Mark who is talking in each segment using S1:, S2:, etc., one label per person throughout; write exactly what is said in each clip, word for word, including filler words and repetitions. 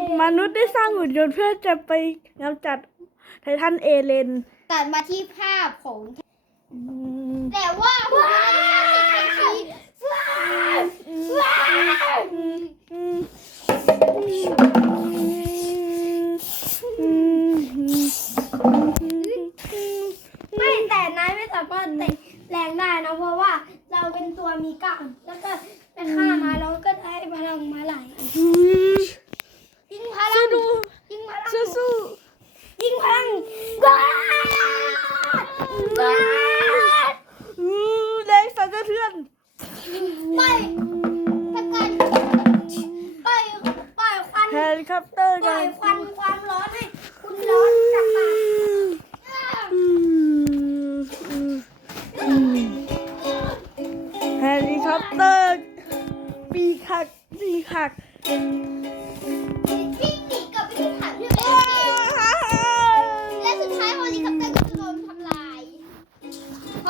S1: มนุษย์ได้สร้างหุ่นยนต์เพื่อจะไปกำจัดไททันเอเลน
S2: ตัดมาที่ภาพของแต่ว่าหุ่นยนต์ไม่ใช่
S3: ไม่แต่นายไม่สามารถเตะแรงได้นะเพราะว่าเราเป็นตัวมีกล้ามแล้วก็ไปฆ่ามาแล้วก็ได้พลังมาหลายยิงพลังยิงพลัง
S1: สู้
S3: ยิงพลังว้าว้า
S1: แรงสั่นสะเทือน
S3: ไปถ้ากันไปไปควัน
S1: เฮลิคอปเตอร์
S3: ไป
S1: กัน
S3: ควันความร้อนให้คุณร้อนกลับมา
S1: เฮลิคอปเตอร์ปีขักปีขัก
S2: วิ่งหนีกลับไปที่ฐานเพื่อนและสุดท้ายเฮลิคอปเตอร์ก็จะโดนทำลายเขา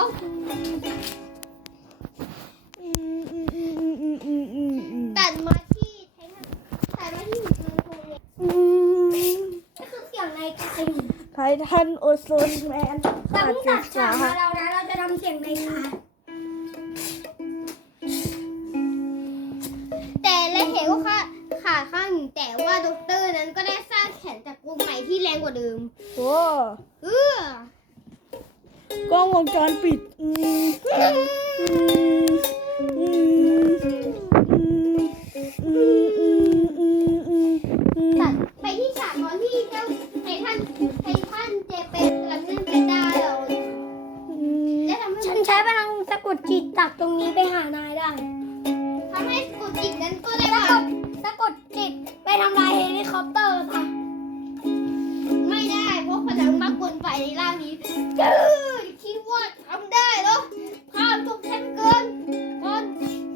S2: ตัดมาที่ไททันตัดมาที่หุ่นยนต์โคเรีย
S3: นี่คือเสียงในกาย
S1: ไททันโอโซนแมน
S3: เราเพิ่งตัดฉากมาแล้วนะเราจะทำเสียงในกาย
S2: แต่และแขนก็ขาขาข้างหนึ่งแต่ว่าด็อกเตอร์นั้นก็ได้สร้างแขนจากวงใหม่ที่แรงกว่าเดิม
S1: โอ้
S2: เออก
S1: ล้องวงจรปิดอืมอืมอืมอืมอืมอืมอืมอืมอืม
S2: ตัดไปที่ฉากตอนที่เจ้าไททันไททันเจเป็นกำลังเล่นกีตาร์เราและทำให้
S3: ฉันใช้พลังสะกดจิตจากตรงนี้ไปหานายได้
S2: ทำให้กุจิตนั้นก็ได้
S3: สะ
S2: มาก
S3: ดสะกดจิตไปทำลายเฮลิคอปเตอร์ค่ะ
S2: ไม่ได้เพราะพลังมากกลไฟในร่างนี้จืดคิดว่าทำได้เหรอข้ามทุกชั้นเกินก่อน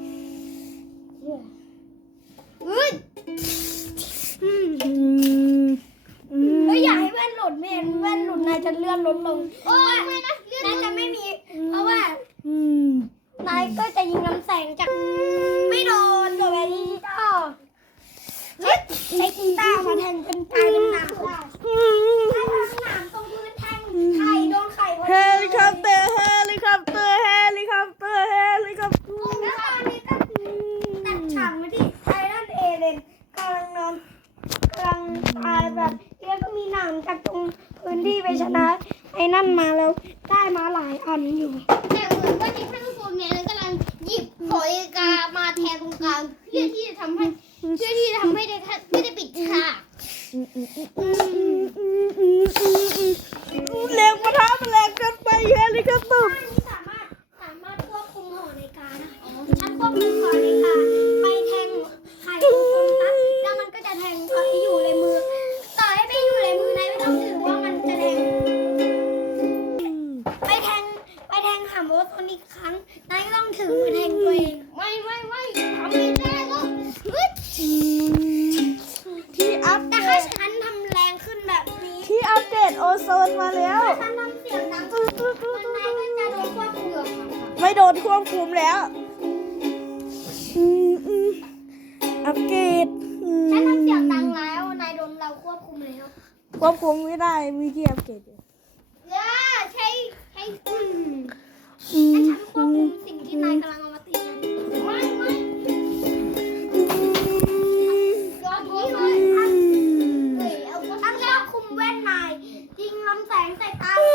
S2: เฮ้ย
S1: อืมอืม
S3: เฮ้ยอย่าให้แว่นหลุดไม่เห็นแว่นหลุดนายจะเลื่อนลดลง
S2: โอ้ยไม่นะเลื่อน
S3: นายจะไม่มี เพราะว่า
S1: อืม
S3: นายก็จะยิงน้ำแสงจากไม่โดนโดยดิจิตอลเฮ้ยใช้กีตาร์มาแทงเป็นกลายเป็นหนามได้ใช้พลังหนามตรงพื้นแทงไข่โดนไข่พอ
S1: เฮ
S3: ดี
S1: ลิคอปเตอร์เฮลิคอปเตอร์เฮลิคอปเตอร์เฮลิคอปเตอร์
S3: แล้วตอนนี้ก็ตัดฉากมาที่ไททันเอเลนกำลังนอนกำลังตายแบบแล้วก็มีหนามจากตรงพื้นที่ไปชนะไอ้นั่นมาแล้วได้มาหลายอันอยู่
S2: แต่เหมือนว่าที่ท่านผู้ชมเนี่ยกำลังหยิบหอยกามาแทนตรงกลางเพื่อที่จะทำให้เพื่อที่จะทำให้ได้ไม่ได้ปิดฉาก
S1: แรงประทะมันแรงเกินไปเฮลิคอปเตอร์
S3: อันนี้สามารถสามารถควบคุมหอนาฬิกาได้ฉันควบคุมหอนาฬิกาไปแทงไข่ของคนตัดแล้วมันก็จะแทงไข่อยู่ในมือต่อให้ไม่อยู่ในมือนายไม่ต้องถือว่ามันจะแทงไปแทงไปแทงหามโอโซนอีกครั้งนายก็ต้องถือมาแทงตัวเอง
S2: ไม่ไม่ไม่ทำไม่ได้หรอกเฮ้ย
S1: ที่อัปเด
S3: แต่ถ้า
S1: ต
S3: ฉันทำแรงขึ้นแบบนี้
S1: ที่อัปเดตโอโซนมาแล้ว
S3: ถ้าฉันทำเสียงดังขึ้นมันนายก็จะโดนควบคุม
S1: ไม่โดนควบคุมแล้วอืมอืมอัปเกรดอืม
S3: ฉันทำเสียงดังแล้วนายโดนเราควบคุมแล้ว
S1: ควบคุมไม่ได้มีที่อัปเกรดอยู่
S2: อย่าใช้ใช้อืม
S1: อืม
S3: ให้ฉันควบคุมสิ่งที่นายกำลังเอามาตีกัน
S2: ไม่ไม่ยอดนี้เลย
S1: อืม
S2: เฮ้ยเอา
S3: ฉันควบคุมแว่นนายยิงลำแสงใส่ตา